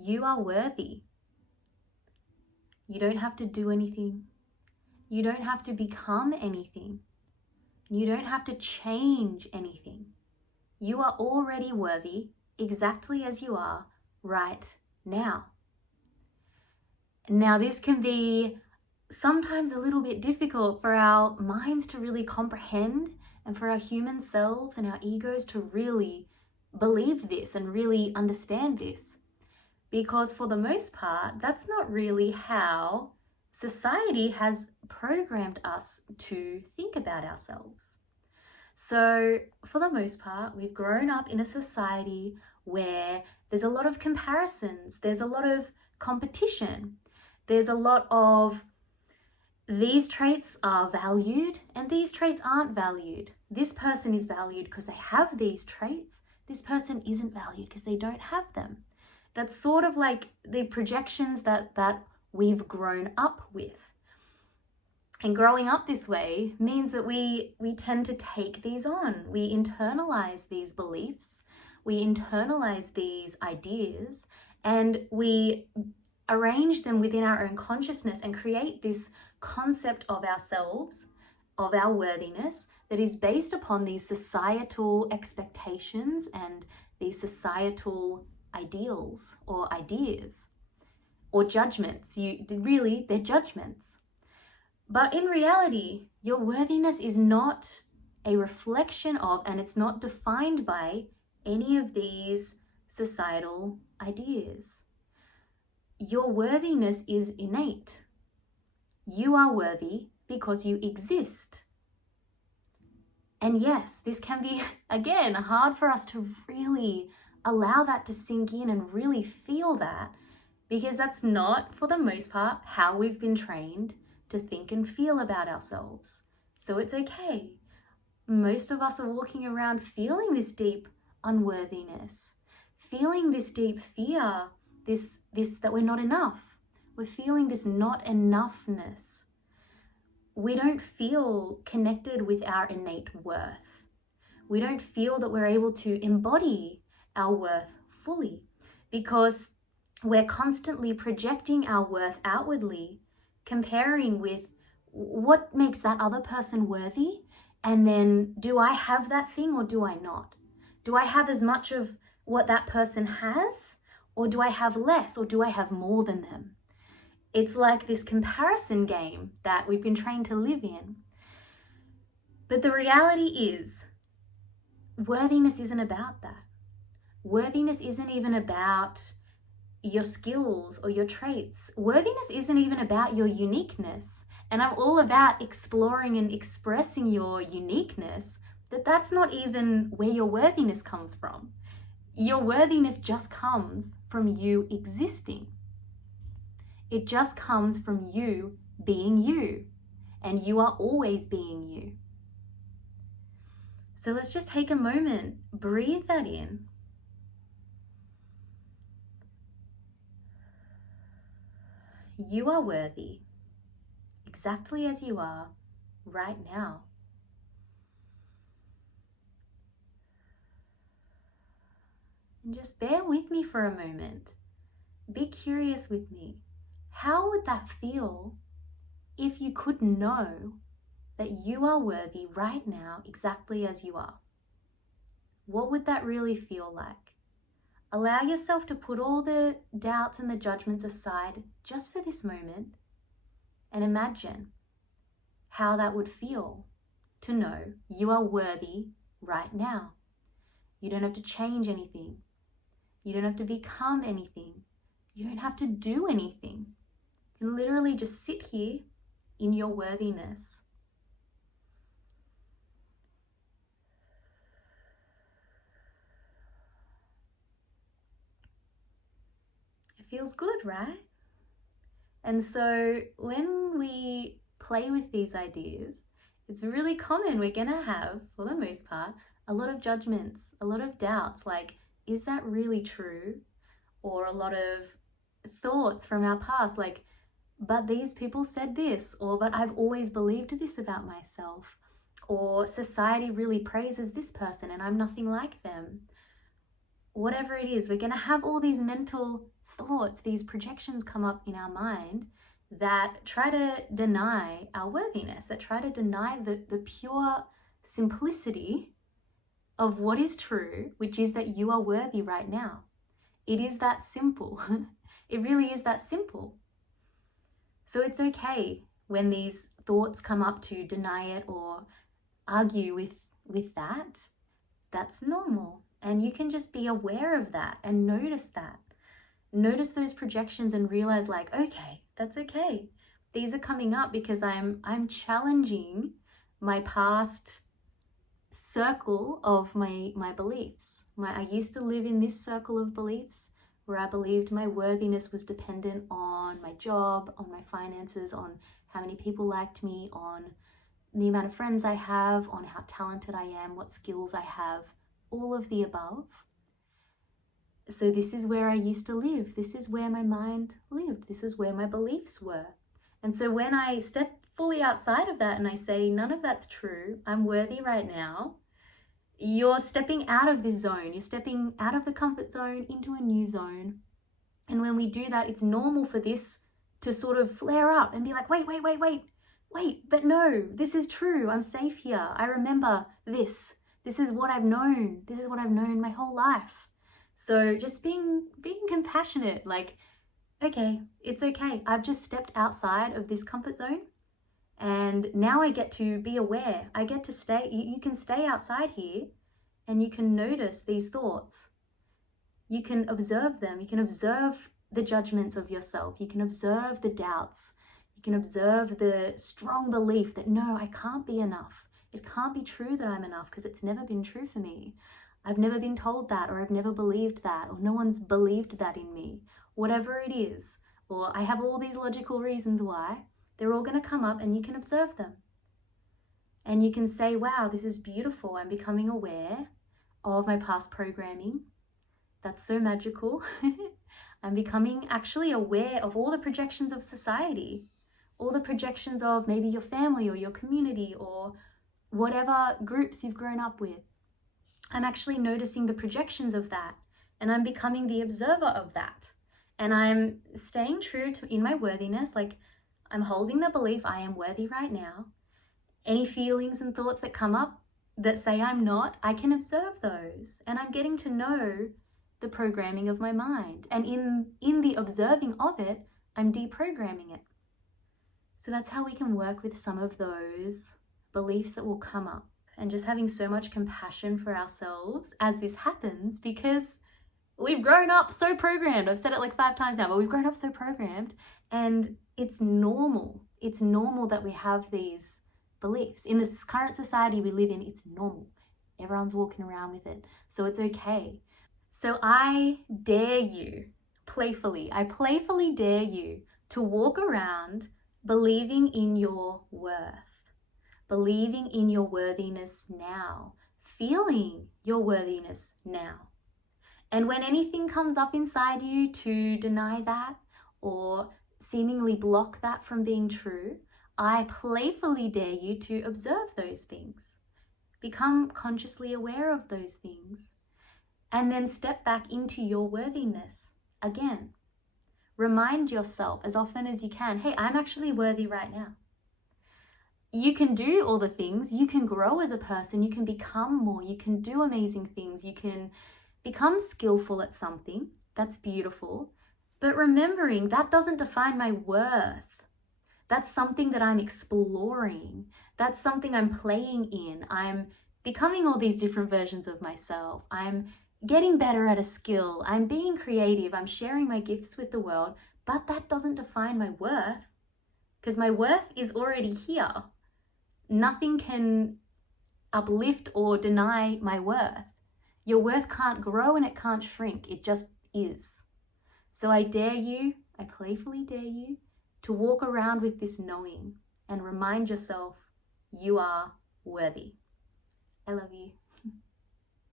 You are worthy. You don't have to do anything. You don't have to become anything. You don't have to change anything. You are already worthy exactly as you are right now. Now, this can be sometimes a little bit difficult for our minds to really comprehend and for our human selves and our egos to really believe this and really understand this. Because for the most part, that's not really how society has programmed us to think about ourselves. So for the most part, we've grown up in a society where there's a lot of comparisons, there's a lot of competition, there's a lot of these traits are valued and these traits aren't valued. This person is valued because they have these traits. This person isn't valued because they don't have them. That's sort of like the projections that we've grown up with. And growing up this way means that we tend to take these on. We internalize these beliefs, we internalize these ideas, and we arrange them within our own consciousness and create this concept of ourselves, of our worthiness, that is based upon these societal expectations and these societal ideals or ideas or judgments. They're judgments. But in reality, your worthiness is not a reflection of, and it's not defined by any of these societal ideas. Your worthiness is innate. You are worthy because you exist. And yes, this can be, again, hard for us to really allow that to sink in and really feel that, because that's not, for the most part, how we've been trained to think and feel about ourselves. So it's okay. Most of us are walking around feeling this deep unworthiness, feeling this deep fear, this that we're not enough. We're feeling this not enoughness. We don't feel connected with our innate worth. We don't feel that we're able to embody our worth fully because we're constantly projecting our worth outwardly, comparing with what makes that other person worthy, and then do I have that thing or do I not? Do I have as much of what that person has, or do I have less, or do I have more than them? It's like this comparison game that we've been trained to live in. But the reality is, worthiness isn't about that. Worthiness isn't even about your skills or your traits. Worthiness isn't even about your uniqueness. And I'm all about exploring and expressing your uniqueness, but that's not even where your worthiness comes from. Your worthiness just comes from you existing. It just comes from you being you, and you are always being you. So let's just take a moment, breathe that in. You are worthy, exactly as you are right now. And just bear with me for a moment. Be curious with me. How would that feel if you could know that you are worthy right now exactly as you are? What would that really feel like? Allow yourself to put all the doubts and the judgments aside just for this moment and imagine how that would feel to know you are worthy right now. You don't have to change anything. You don't have to become anything. You don't have to do anything. You can literally just sit here in your worthiness. It feels good, right? And so when we play with these ideas, it's really common. We're going to have, for the most part, a lot of judgments, a lot of doubts, like, is that really true? Or a lot of thoughts from our past, like, but these people said this, or but I've always believed this about myself, or society really praises this person and I'm nothing like them. Whatever it is, we're going to have all these mental thoughts, these projections come up in our mind that try to deny our worthiness, that try to deny the pure simplicity of what is true, which is that you are worthy right now. It is that simple. It really is that simple. So it's okay when these thoughts come up to deny it or argue with that. That's normal. And you can just be aware of that and notice that. Notice those projections and realize, like, okay, that's okay. These are coming up because I'm challenging my past circle of my beliefs. I used to live in this circle of beliefs where I believed my worthiness was dependent on my job, on my finances, on how many people liked me, on the amount of friends I have, on how talented I am, what skills I have, all of the above. So this is where I used to live. This is where my mind lived. This is where my beliefs were. And so when I step fully outside of that and I say, none of that's true, I'm worthy right now, you're stepping out of this zone. You're stepping out of the comfort zone into a new zone. And when we do that, it's normal for this to sort of flare up and be like, wait, but no, this is true. I'm safe here. I remember this. This is what I've known. This is what I've known my whole life. So just being compassionate, like, okay, it's okay. I've just stepped outside of this comfort zone and now I get to be aware. I get to stay, you can stay outside here and you can notice these thoughts. You can observe them. You can observe the judgments of yourself. You can observe the doubts. You can observe the strong belief that no, I can't be enough. It can't be true that I'm enough because it's never been true for me. I've never been told that, or I've never believed that, or no one's believed that in me. Whatever it is, or I have all these logical reasons why, they're all going to come up and you can observe them. And you can say, wow, this is beautiful. I'm becoming aware of my past programming. That's so magical. I'm becoming actually aware of all the projections of society, all the projections of maybe your family or your community or whatever groups you've grown up with. I'm actually noticing the projections of that and I'm becoming the observer of that. And I'm staying true in my worthiness, like I'm holding the belief I am worthy right now. Any feelings and thoughts that come up that say I'm not, I can observe those. And I'm getting to know the programming of my mind. And in the observing of it, I'm deprogramming it. So that's how we can work with some of those beliefs that will come up. And just having so much compassion for ourselves as this happens, because we've grown up so programmed. I've said it like 5 times now, but we've grown up so programmed and it's normal. It's normal that we have these beliefs. In this current society we live in, it's normal. Everyone's walking around with it. So it's okay. So I dare you, I playfully dare you to walk around believing in your worth. Believing in your worthiness now, feeling your worthiness now. And when anything comes up inside you to deny that or seemingly block that from being true, I playfully dare you to observe those things. Become consciously aware of those things. And then step back into your worthiness again. Remind yourself as often as you can, hey, I'm actually worthy right now. You can do all the things, you can grow as a person, you can become more, you can do amazing things, you can become skillful at something. That's beautiful. But remembering that doesn't define my worth. That's something that I'm exploring. That's something I'm playing in. I'm becoming all these different versions of myself. I'm getting better at a skill. I'm being creative. I'm sharing my gifts with the world. But that doesn't define my worth because my worth is already here. Nothing can uplift or deny my worth. Your worth can't grow and it can't shrink. It just is. So I dare you, I playfully dare you to walk around with this knowing and remind yourself you are worthy. I love you.